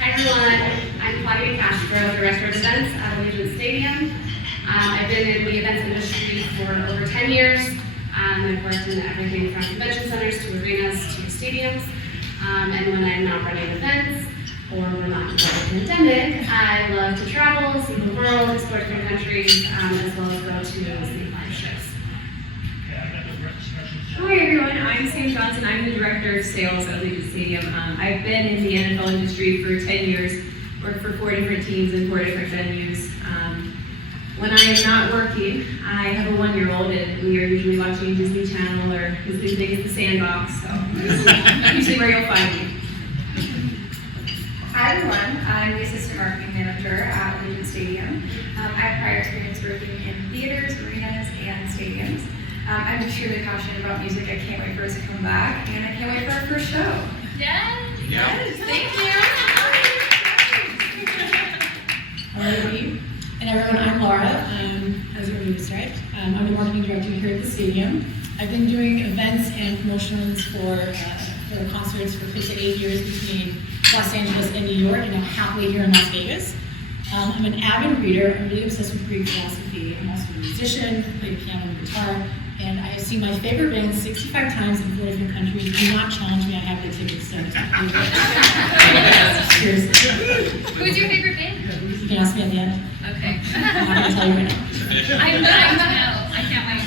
Hi everyone, I'm Claudia Castro, Director of Events at Allegiant Stadium. I've been in the events industry for over 10 years. I've worked in everything from convention centers to arenas to stadiums. And when I'm not running events or we're not in the pandemic, I love to travel, see the world, explore different countries, as well as go to see live shows. Hi everyone, I'm Sam Johnson. I'm the Director of Sales at Allegiant Stadium. I've been in the NFL industry for 10 years, worked for 4 different teams in 4 different venues. When I am not working, I have a 1-year-old and we are usually watching Disney Channel or his new thing is the Sandbox, so usually where you'll find me. Hi everyone, I'm the Assistant Marketing Manager at Allegiant Stadium. I have prior experience working in theaters, arenas, and stadiums. I'm extremely passionate about music. I can't wait for us to come back, and I can't wait for our first show. Yes, thank you. Alrighty. And everyone, I'm Laura, as your name is right. I'm the marketing director here at the stadium. I've been doing events and promotions for concerts for close to 8 years between Los Angeles and New York, and now halfway here in Las Vegas. I'm an avid reader. I'm really obsessed with Greek philosophy. I'm also a musician, play piano and guitar, and I have seen my favorite band 65 times in 4 different countries. Do not challenge me, I have the tickets, so seriously. Who's your favorite band? You can ask me at the end. Okay. I'm not gonna tell you right now. I can't wait.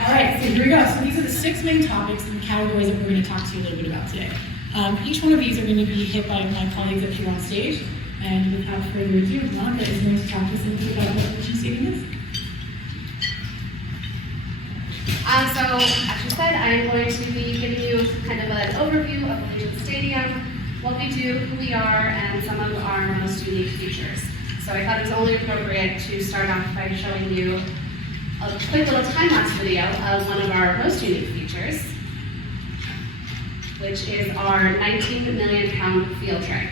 All right, so here we go. So these are the 6 main topics and categories that we're going to talk to you a little bit about today. Each one of these are going to be hit by my colleagues up here on stage. And without further ado, Monica is going to talk to us a little bit about what Allegiant Stadium is. So, as you said, I'm going to be giving you kind of an overview of Allegiant Stadium, what we do, who we are, and some of our most unique features. So I thought it was only appropriate to start off by showing you a quick little time-lapse video of one of our most unique features, which is our 19 million pound field tray.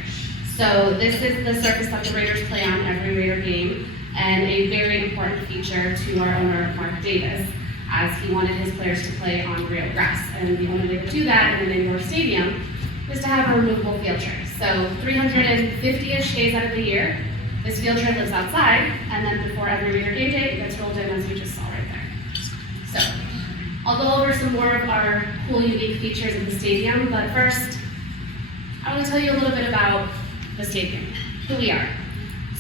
So this is the surface that the Raiders play on every Raider game, and a very important feature to our owner, Mark Davis, as he wanted his players to play on real grass. And the only way to do that in an indoor stadium is to have a removable field tray. So 350-ish days out of the year, this field tray lives outside, and then before every Raider game day, it gets rolled in as you just saw right there. So I'll go over some more of our cool, unique features of the stadium, but first, I want to tell you a little bit about the stadium, who we are.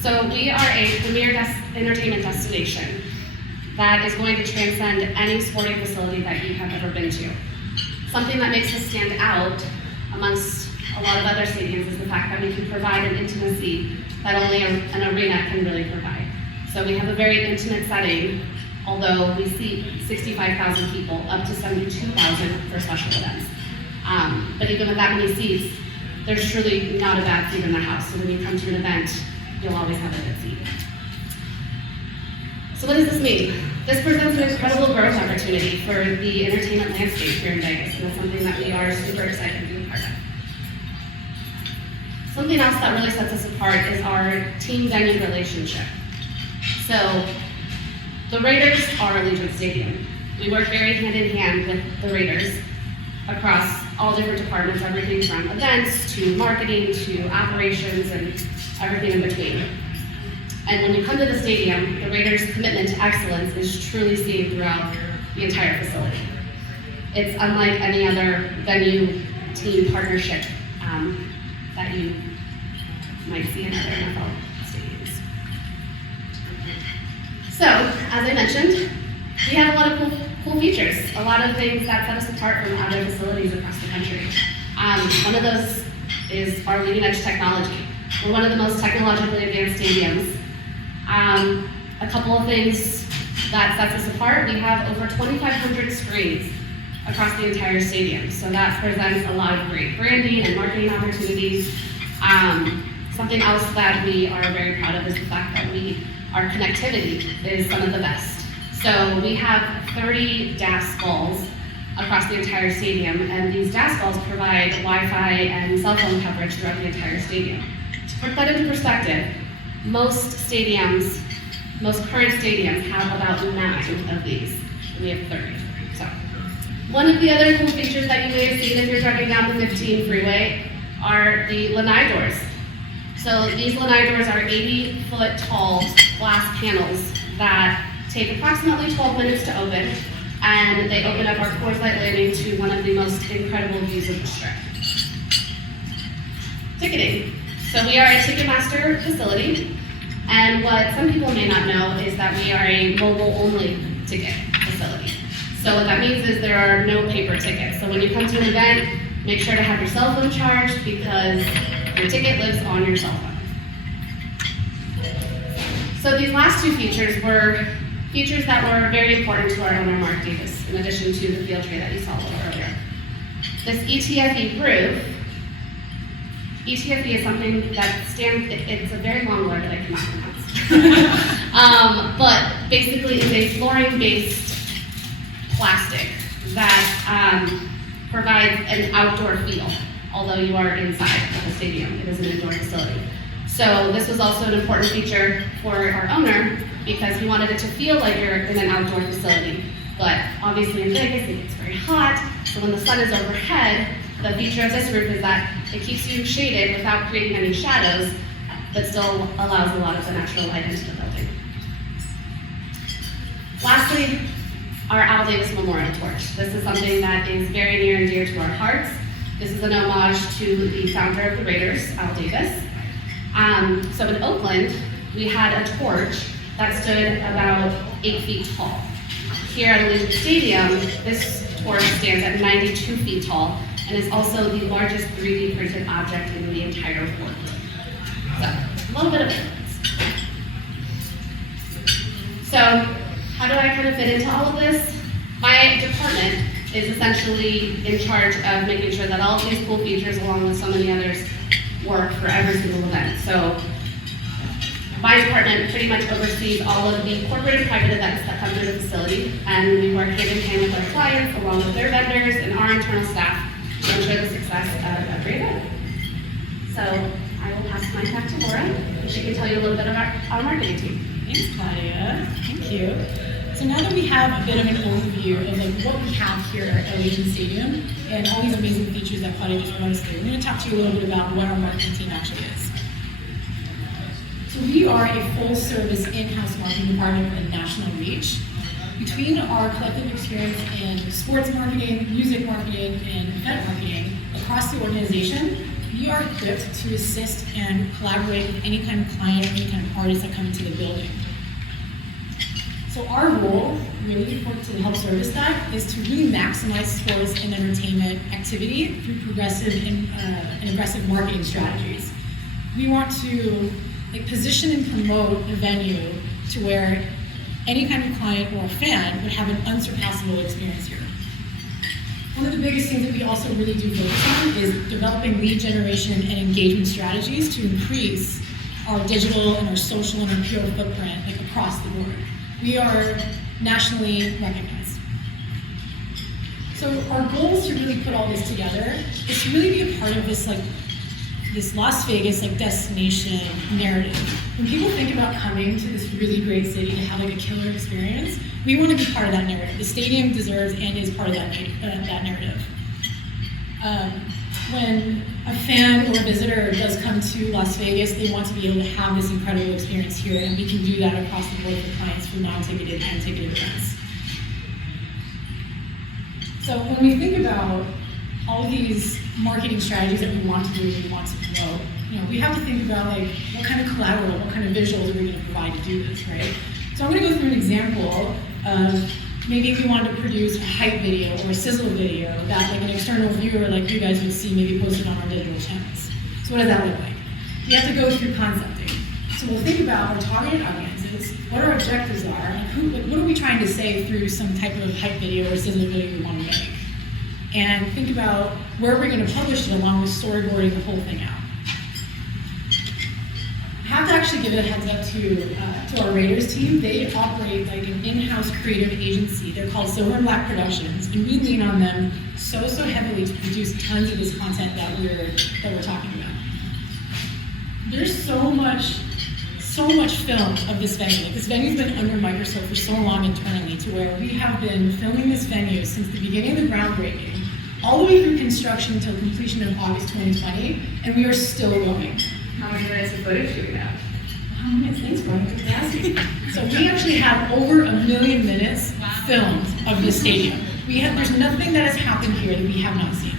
So we are a premier entertainment destination that is going to transcend any sporting facility that you have ever been to. Something that makes us stand out amongst a lot of other stadiums is the fact that we can provide an intimacy that only an arena can really provide. So we have a very intimate setting, although we seat 65,000 people, up to 72,000 for special events. But even with that many seats, there's truly not a bad seat in the house. So when you come to an event, you'll always have a good seat. So what does this mean? This presents an incredible growth opportunity for the entertainment landscape here in Vegas, and it's something that we are super excited to be a part of. Something else that really sets us apart is our team-venue relationship. So the Raiders are Allegiant Stadium. We work very hand-in-hand with the Raiders across all different departments, everything from events to marketing to operations and everything in between. And when you come to the stadium, the Raiders' commitment to excellence is truly seen throughout the entire facility. It's unlike any other venue team partnership that you might see in other NFL stadiums. So, as I mentioned, we have a lot of cool features, a lot of things that set us apart from other facilities across the country. One of those is our leading edge technology. We're one of the most technologically advanced stadiums. A couple of things that sets us apart, we have over 2,500 screens across the entire stadium. So that presents a lot of great branding and marketing opportunities. Something else that we are very proud of is the fact that our connectivity is some of the best. So we have 30 DAS balls across the entire stadium, and these DAS balls provide Wi-Fi and cell phone coverage throughout the entire stadium. To put that into perspective, most current stadiums have about 9 of these, and we have 30. So, one of the other cool features that you may have seen if you're driving down the 15 freeway are the lanai doors. So these lanai doors are 80-foot tall glass panels that take approximately 12 minutes to open, and they open up our Coors Light landing to one of the most incredible views of the Strip. Ticketing. So we are a Ticketmaster facility, and what some people may not know is that we are a mobile-only ticket facility. So what that means is there are no paper tickets. So when you come to an event, make sure to have your cell phone charged because your ticket lives on your cell phone. So these last two features were features that were very important to our owner, Mark Davis, in addition to the field tray that you saw a little earlier. This ETFE roof, ETFE is something that it's a very long word that I cannot pronounce. But basically it's a flooring-based plastic that provides an outdoor feel, although you are inside of the stadium. It is an indoor facility. So this was also an important feature for our owner because he wanted it to feel like you're in an outdoor facility. But obviously in Vegas, it gets very hot, so when the sun is overhead, the feature of this roof is that it keeps you shaded without creating any shadows, but still allows a lot of the natural light into the building. Lastly, our Al Davis Memorial Torch. This is something that is very near and dear to our hearts. This is an homage to the founder of the Raiders, Al Davis. So in Oakland, we had a torch that stood about 8 feet tall. Here at Allegiant Stadium, this torch stands at 92 feet tall and is also the largest 3D printed object in the entire world. So, a little bit of difference. So, how do I kind of fit into all of this? My department is essentially in charge of making sure that all of these cool features, along with so many others, work for every single event. So, my department pretty much oversees all of the corporate and private events that come through the facility, and we work hand in hand with our clients, along with their vendors and our internal staff to ensure the success of every event. So I will pass the mic back to Laura, and she can tell you a little bit about our marketing team. Thanks, Claudia. Thank you. So now that we have a bit of an overview of like what we have here at Allegiant Stadium and all these amazing features that Claudia just brought us through, I'm going to talk to you a little bit about what our marketing team actually is. So we are a full-service in-house marketing department with national reach. Between our collective experience in sports marketing, music marketing, and event marketing across the organization, we are equipped to assist and collaborate with any kind of client or any kind of artist that come into the building. So our role, really, to help service that, is to really maximize sports and entertainment activity through progressive and aggressive marketing strategies. We want to position and promote a venue to where any kind of client or fan would have an unsurpassable experience here. One of the biggest things that we also really do focus on is developing lead generation and engagement strategies to increase our digital and our social and our PR footprint across the board. We are nationally recognized. So our goal is to really put all this together, is to really be a part of this this Las Vegas destination narrative. When people think about coming to this really great city to have a killer experience, we want to be part of that narrative. The stadium deserves and is part of that narrative. When a fan or a visitor does come to Las Vegas, they want to be able to have this incredible experience here, and we can do that across the board for clients for non-ticketed and ticketed events. So when we think about all these marketing strategies that we want to do, we want to promote, we have to think about what kind of collateral, what kind of visuals are we going to provide to do this, right? So I'm going to go through an example of maybe if you wanted to produce a hype video or a sizzle video that an external viewer like you guys would see maybe posted on our digital channels. So what does that look like? We have to go through concepting. So we'll think about our targeted audiences, what our objectives are, and what are we trying to say through some type of hype video or sizzle video we want to make. And think about where we're going to publish it along with storyboarding the whole thing out. I have to actually give a heads up to our Raiders team. They operate like an in-house creative agency. They're called Silver and Black Productions, and we lean on them so heavily to produce tons of this content that we're talking about. There's so much film of this venue. This venue's been under a microscope for so long internally, to where we have been filming this venue since the beginning of the groundbreaking, all the way through construction until completion of August 2020, and we are still going. How many minutes of footage do we have? How many minutes? Thanks, Brian. Good to ask you. So we actually have over 1 million minutes filmed of this stadium. There's nothing that has happened here that we have not seen.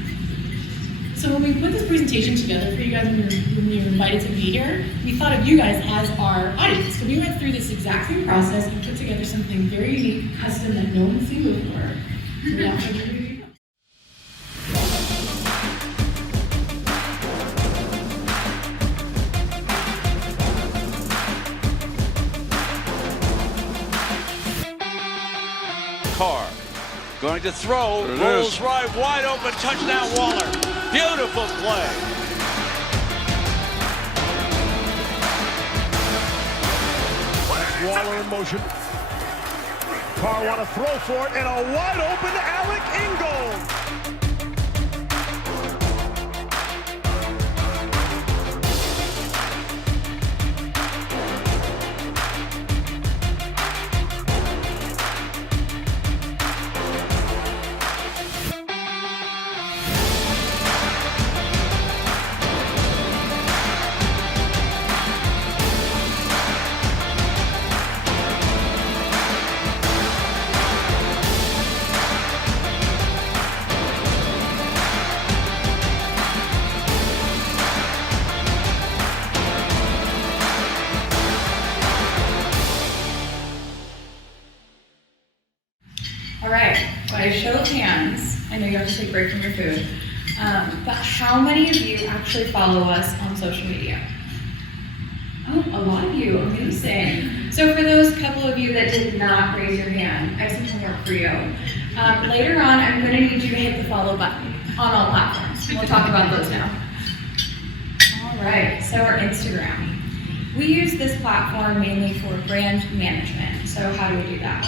So when we put this presentation together for you guys when we were invited to be here, we thought of you guys as our audience. So we went through this exact same process and put together something very unique, custom, that no one's seen before. So now, here we go. Carr going to throw, rolls right, wide open, touchdown Waller. Beautiful play. Waller in motion. Carr want to throw for it, and a wide open Alec Ingold. All right, by a show of hands, I know you have to take a break from your food, but how many of you actually follow us on social media? Oh, a lot of you, amazing. So for those couple of you that did not raise your hand, I have some homework for you. Later on, I'm going to need you to hit the follow button on all platforms. We'll talk about those now. All right, so our Instagram. We use this platform mainly for brand management. So how do we do that?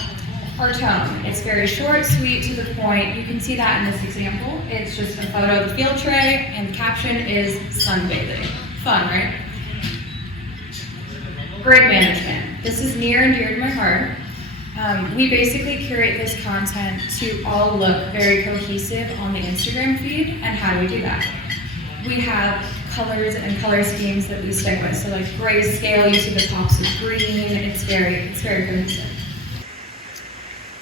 Our tone, it's very short, sweet, to the point. You can see that in this example. It's just a photo of the field tray, and the caption is sunbathing. Fun, right? Grid management. This is near and dear to my heart. We basically curate this content to all look very cohesive on the Instagram feed, and how do we do that? We have colors and color schemes that we stick with. So like grayscale, you see the pops of green. It's very cohesive.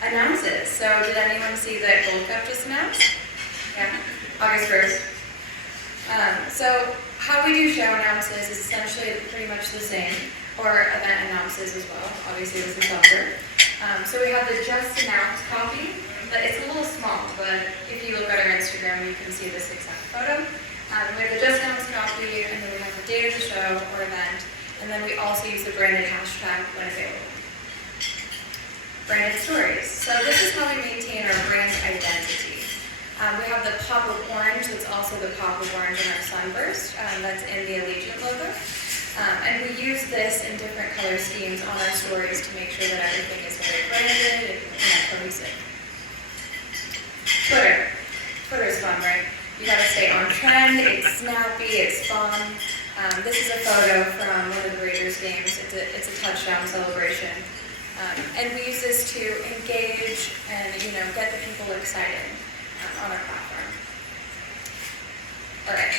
Announces. So did anyone see that Gold Cup just announced? Yeah, August 1st. So how we do show announces is essentially pretty much the same, or event announces as well. Obviously this is longer. So we have the just announced copy, but it's a little small, but if you look at our Instagram, you can see this exact photo. We have the just announced copy, and then we have the date of the show or event, and then we also use the branded hashtag when available. Branded stories. So this is how we maintain our brand identity. We have the pop of orange, that's also the pop of orange in our sunburst, that's in the Allegiant logo. And we use this in different color schemes on our stories to make sure that everything is very branded and cohesive. Twitter. Twitter's fun, right? You gotta stay on trend, it's snappy, it's fun. This is a photo from one of the Raiders games. It's a touchdown celebration. And we use this to engage and, get the people excited on our platform. All right,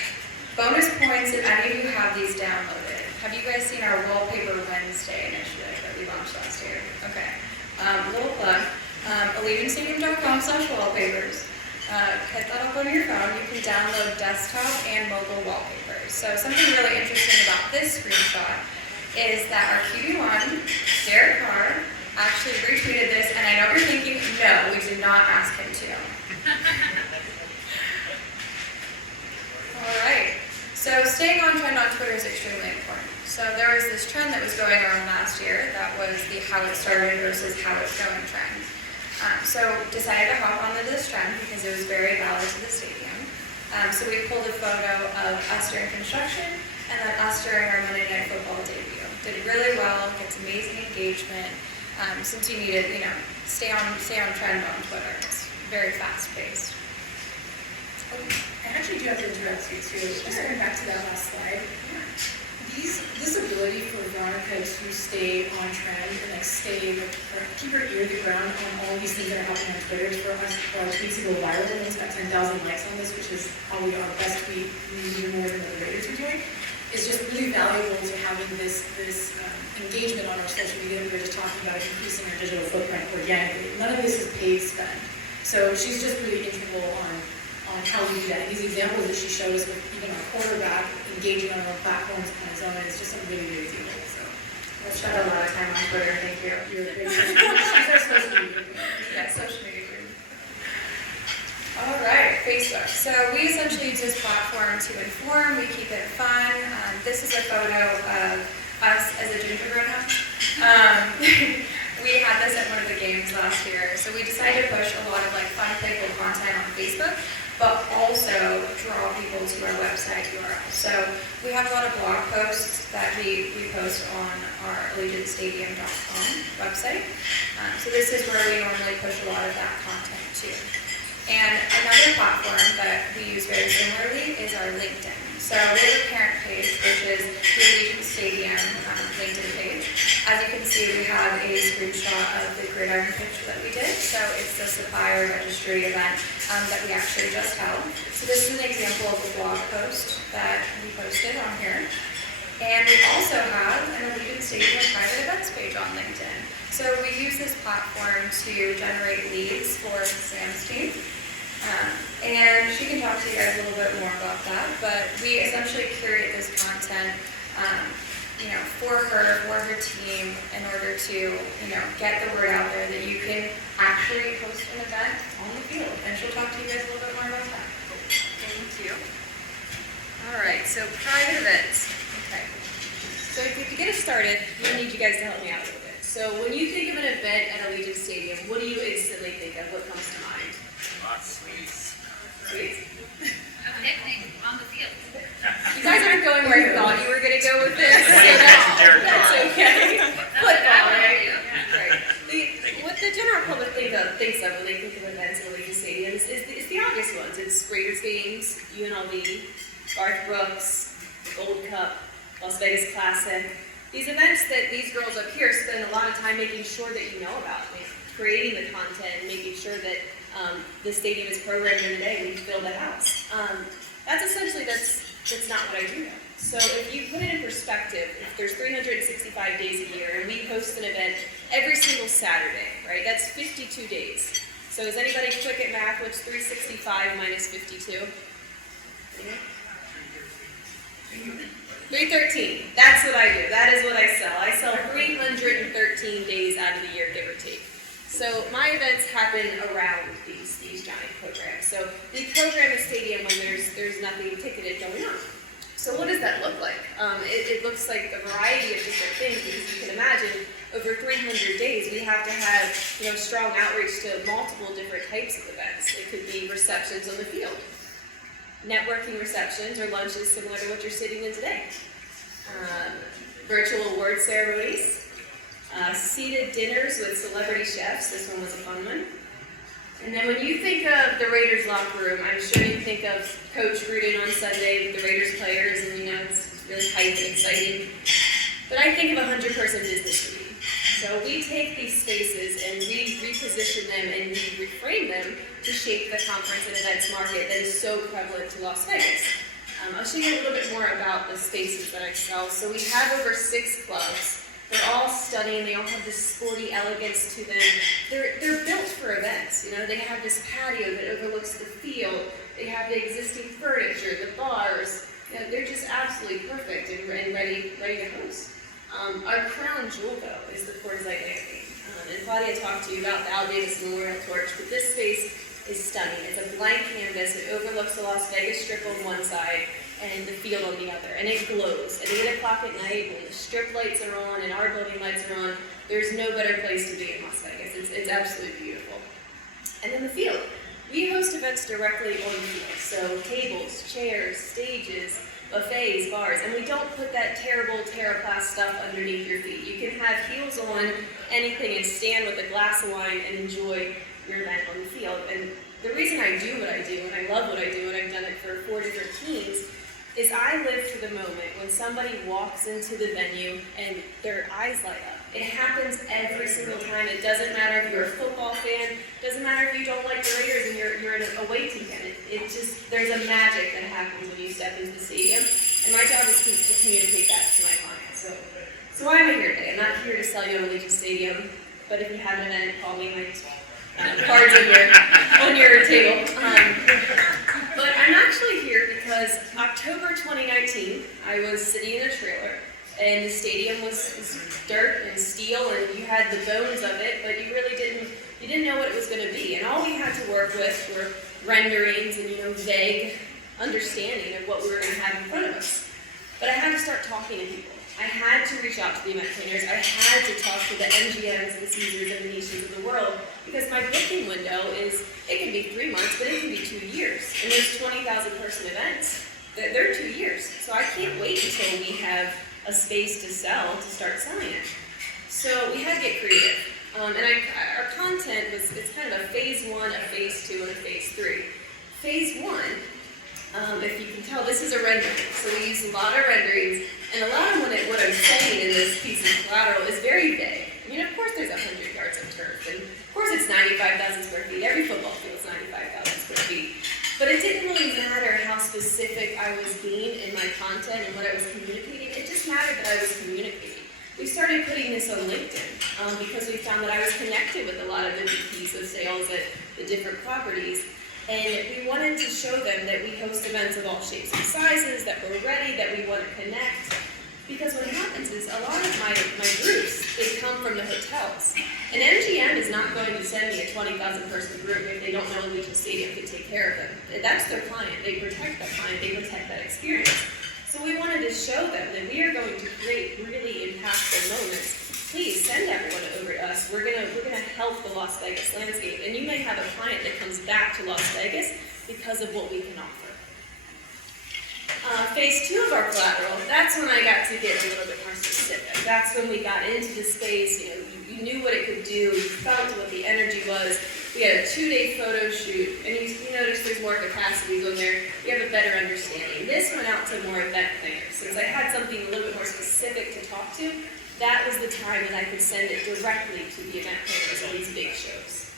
bonus points if any of you have these downloaded. Have you guys seen our Wallpaper Wednesday initiative that we launched last year? Okay, little plug, allegiantstadium.com/wallpapers. Hit that up on your phone. You can download desktop and mobile wallpapers. So something really interesting about this screenshot is that our QB1, Derek Carr, actually retweeted this, and I know you're thinking, no, we did not ask him to. All right, so staying on trend on Twitter is extremely important. So there was this trend that was going around last year, that was the how it started versus how it's going trend. So decided to hop onto this trend because it was very valid to the stadium. So we pulled a photo of us during construction, and then us during our Monday Night Football debut. Did really well, gets amazing engagement. Since you need it, stay on trend on Twitter. It's very fast paced. I actually do have to interrupt you too. Just going back to that last slide. This ability for Veronica to stay on trend and like keep her ear to the ground on all these things that are happening on Twitter. For us, our tweets to go viral, and it's got 10,000 likes on this, which is probably our best tweet, even more than the Raiders are doing. It's just really valuable to having this engagement on our social media. We're just talking about increasing our digital footprint organically. None of this is paid spend. So she's just really integral on how we do that. And these examples that she shows with even our quarterback engaging on our platforms on his own is just something really, really beautiful. So I spent a lot of time on Twitter, thank you. you're a great she's our social media. Yeah, social media group. All right, Facebook. So we essentially use this platform to inform, we keep it fun. This is a photo of us as a gingerbread house. We had this at one of the games last year. So we decided to push a lot of like fun, playful content on Facebook, but also draw people to our website URL. So we have a lot of blog posts that we post on our AllegiantStadium.com website. So this is where we normally push a lot of that content too. And another platform that we use very similarly is our LinkedIn. So we have a parent page, which is the Allegiant Stadium LinkedIn page. As you can see, we have a screenshot of the gridiron picture that we did. So it's the supplier registry event that we actually just held. So this is an example of a blog post that we posted on here. And we also have an Allegiant Stadium private events page on LinkedIn. So we use this platform to generate leads for Sam's team. And she can talk to you guys a little bit more about that, but we essentially curate this content, for her team in order to, get the word out there that you can actually host an event on the field. And she'll talk to you guys a little bit more about that. Thank you. All right, so private events. Okay. So to get us started, I'm gonna need you guys to help me out a little bit. So when you think of an event at Allegiant Stadium, what do you instantly think of? What comes to mind? Sweets. Sweets? A picnic on the field. You guys aren't going where you thought you were going to go with this, so that's okay. Football, right? Right. What the general public thinks of when they think of events at Allegiant Stadium is the obvious ones. It's Raiders games, UNLV, Garth Brooks, Gold Cup, Las Vegas Classic. These events that these girls up here spend a lot of time making sure that you know about, creating the content, and making sure that the stadium is programmed in the day. We fill the house. That's essentially, that's not what I do. So if you put it in perspective, if there's 365 days a year and we host an event every single Saturday, right? That's 52 days. So is anybody quick at math? What's 365 minus 52? 313. That's what I do. That is what I sell. I sell 313 days out of the year, give or take. So my events happen around these giant programs. So we program a stadium when there's nothing ticketed going on. So what does that look like? It looks like a variety of different things, because you can imagine over 300 days we have to have strong outreach to multiple different types of events. It could be receptions on the field, networking receptions or lunches similar to what you're sitting in today, virtual award ceremonies, seated dinners with celebrity chefs. This one was a fun one. And then when you think of the Raiders locker room, I'm sure you think of Coach rooting on Sunday with the Raiders players, and it's really hype and exciting. But I think of a 100-person business meeting. So we take these spaces and we reposition them and we reframe them to shape the conference and events market that is so prevalent to Las Vegas. I'll show you a little bit more about the spaces that I sell. So we have over 6 clubs. They're all stunning. They all have this sporty elegance to them. They're built for events. They have this patio that overlooks the field. They have the existing furniture, the bars. They're just absolutely perfect and ready to host. Our crown jewel, though, is the Coors Light Landing. And Claudia talked to you about the Al Davis Memorial Torch, but this space is stunning. It's a blank canvas. It overlooks the Las Vegas Strip on one side and the field on the other, and it glows. At 8 o'clock at night, when the strip lights are on and our building lights are on, there's no better place to be in Las Vegas. It's absolutely beautiful. And then the field. We host events directly on the field, so tables, chairs, stages, buffets, bars, and we don't put that terrible TerraPlast stuff underneath your feet. You can have heels on, anything, and stand with a glass of wine and enjoy your event on the field. And the reason I do what I do, and I love what I do, and I've done it for 4 different teams, is I live for the moment when somebody walks into the venue and their eyes light up. It happens every single time. It doesn't matter if you're a football fan, doesn't matter if you don't like the Raiders and you're an away team fan. It just, there's a magic that happens when you step into the stadium, and my job is to communicate that to my clients. So why am I here today? I'm not here to sell you on Allegiant Stadium, but if you have an event, call me. Cards on your table. But I'm actually here because October 2019, I was sitting in a trailer, and the stadium was dirt and steel, and you had the bones of it, but you really didn't know what it was going to be. And all we had to work with were renderings and vague understanding of what we were going to have in front of us. But I had to start talking to people. I had to reach out to the event planners. I had to talk to the MGMs, the Caesars, and the Venetians of the world, because my booking window it can be 3 months, but it can be 2 years. And there's 20,000 person events. They're 2 years. So I can't wait until we have a space to sell to start selling it. So we had to get creative. And our content it's kind of a phase 1, a phase 2, and a phase 3. Phase 1, if you can tell, this is a rendering. So we use a lot of renderings, and a lot of what I'm saying in this piece of collateral is very vague. I mean, of course there's 100 yards of turf, and of course it's 95,000 square feet. Every football field is 95,000 square feet. But it didn't really matter how specific I was being in my content and what I was communicating. It just mattered that I was communicating. We started putting this on LinkedIn because we found that I was connected with a lot of the VPs of sales at the different properties. And we wanted to show them that we host events of all shapes and sizes, that we're ready, that we want to connect. Because what happens is a lot of my groups, they come from the hotels. And MGM is not going to send me a 20,000 person group if they don't know Allegiant Stadium can take care of them. That's their client. They protect that client. They protect that experience. So we wanted to show them that we are going to create really impactful moments. Please send everyone over to us. We're gonna help the Las Vegas landscape. And you may have a client that comes back to Las Vegas because of what we can offer. Phase 2 of our collateral, that's when I got to get a little bit more specific. That's when we got into the space, you knew what it could do, you felt what the energy was. We had a 2-day photo shoot, and you notice there's more capacities on there. You have a better understanding. This went out to more event planners. Since I had something a little bit more specific to talk to, that was the time that I could send it directly to the event planners on these big shows.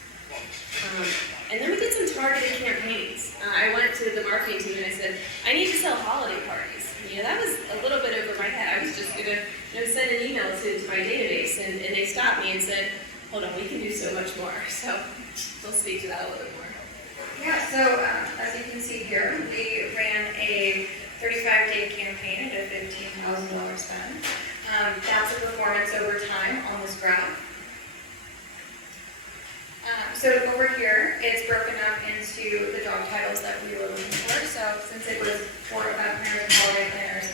And then we did some targeted campaigns. I went to the marketing team and I said, I need to sell holiday parties. That was a little bit over my head. I was just going to send an email to my database, and they stopped me and said, hold on, we can do so much more. So we'll speak to that a little bit more. Yeah, so as you can see here, we ran a 35-day campaign at a $15,000 spend. That's a performance over time on this graph. So over here, it's broken up into the job titles that we were looking for. So since it was for event planners and holiday planners,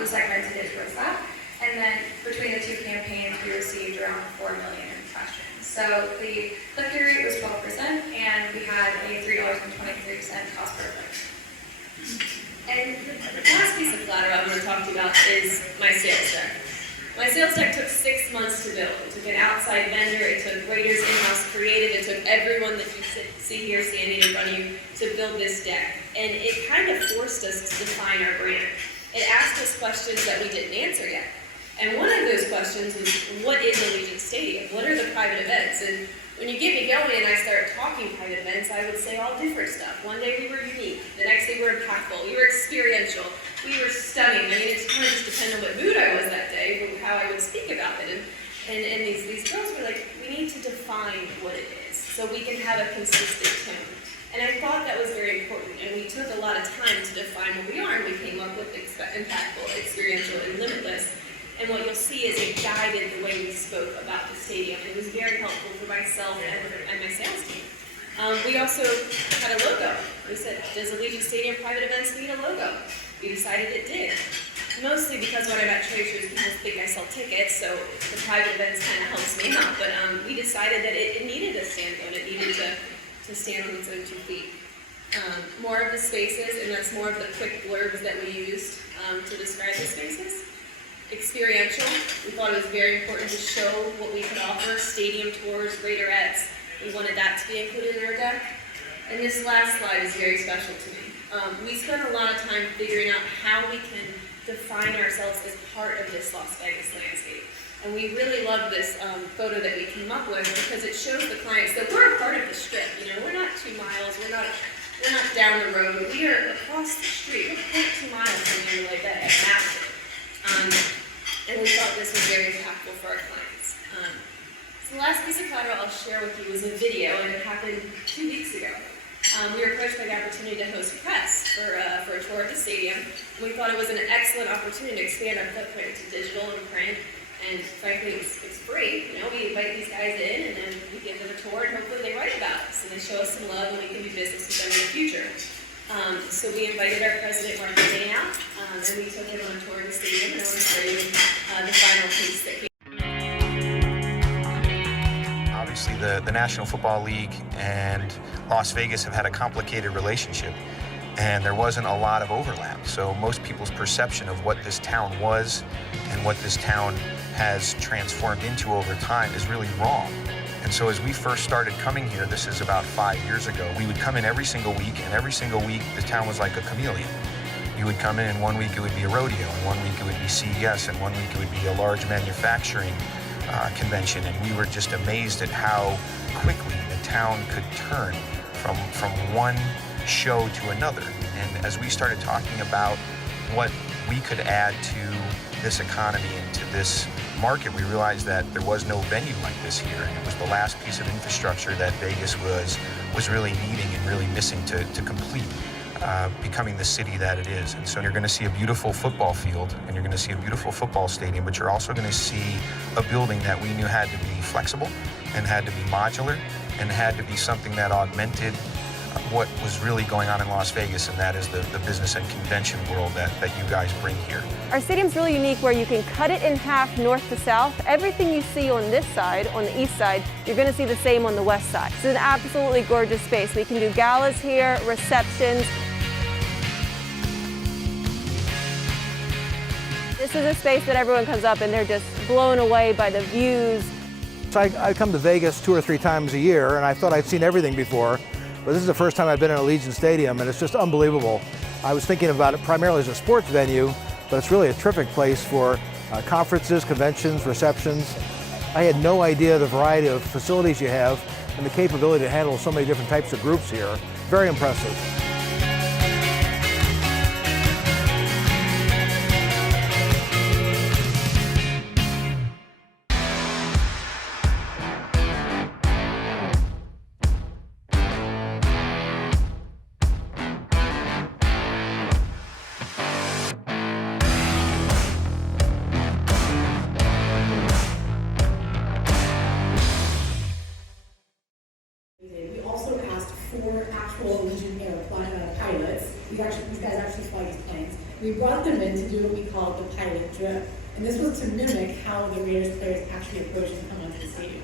we segmented it towards that. And then between the two campaigns, we received around 4 million impressions. So the click-through rate was 12%, and we had a $3.23 cost per click. And the last piece of collateral I want to talk to you about is my sales deck. My sales deck took 6 months to build. It took an outside vendor, it took Raiders in-house creative, it took everyone that you see here standing in front of you to build this deck. And it kind of forced us to define our brand. It asked us questions that we didn't answer yet. And one of those questions was, what is Allegiant Stadium? What are the private events? And when you get me going and I start talking private events, I would say all different stuff. One day we were unique, the next day we were impactful, we were experiential, we were stunning. I mean, it kind of just depended on what mood I was that day, how I would speak about it. And these girls were like, we need to define what it is so we can have a consistent tone. And I thought that was very important, and we took a lot of time to define what we are, and we came up with impactful, experiential, and limitless. And what you'll see is it guided the way we spoke about the stadium. It was very helpful for myself and my sales team. We also had a logo. We said, does Allegiant Stadium private events need a logo? We decided it did. Mostly because when I'm at trade shows, people think I sell tickets, so the private events kind of helps me out. But we decided that it needed a standalone. It needed to stand on its own 2 feet. More of the spaces, and that's more of the quick blurbs that we used to describe the spaces. Experiential. We thought it was very important to show what we could offer. Stadium tours, Raiderettes. We wanted that to be included in our deck. And this last slide is very special to me. We spent a lot of time figuring out how we can define ourselves as part of this Las Vegas landscape. And we really love this photo that we came up with because it shows the clients that we're a part of the strip. You know, we're not 2 miles, we're not down the road, we are across the street. We're 0.2 miles from Mandalay Bay, massive. And we thought this was very impactful for our clients. So the last piece of collateral I'll share with you was a video, and it happened 2 weeks ago. We were approached by the opportunity to host press for a tour of the stadium. And we thought it was an excellent opportunity to expand our footprint to digital and print. And frankly, it's free. You know, we invite these guys in, and then we give them a tour, and hopefully they write about us, and they show us some love, and we can do business with them in the future. So we invited our president, Mark Dane, out, and we took him on a tour of the stadium, and I want to show you the final piece that came. Obviously, the National Football League and Las Vegas have had a complicated relationship, and there wasn't a lot of overlap. So most people's perception of what this town was and what this town has transformed into over time is really wrong. And so as we first started coming here, this is about 5 years ago, we would come in every single week, and every single week the town was like a chameleon. You would come in, and 1 week it would be a rodeo, and 1 week it would be CES, and 1 week it would be a large manufacturing convention, and we were just amazed at how quickly the town could turn from one show to another. And as we started talking about what we could add to this economy and to this market, we realized that there was no venue like this here, and it was the last piece of infrastructure that Vegas was really needing and really missing to complete becoming the city that it is. And so you're going to see a beautiful football field, and you're going to see a beautiful football stadium, but you're also going to see a building that we knew had to be flexible and had to be modular and had to be something that augmented what was really going on in Las Vegas, and that is the business and convention world that you guys bring here. Our stadium's really unique where you can cut it in half north to south. Everything you see on this side, on the east side, you're going to see the same on the west side. It's an absolutely gorgeous space. We can do galas here, receptions. This is a space that everyone comes up and they're just blown away by the views. So I come to Vegas 2 or 3 times a year, and I thought I'd seen everything before, but this is the first time I've been in Allegiant Stadium, and it's just unbelievable. I was thinking about it primarily as a sports venue, but it's really a terrific place for conferences, conventions, receptions. I had no idea the variety of facilities you have and the capability to handle so many different types of groups here. Very impressive. We also asked for actual Allegiant Air pilots. These guys actually fly these planes. We brought them in to do what we call the pilot drip. And this was to mimic how the Raiders players actually approach and come onto the stadium.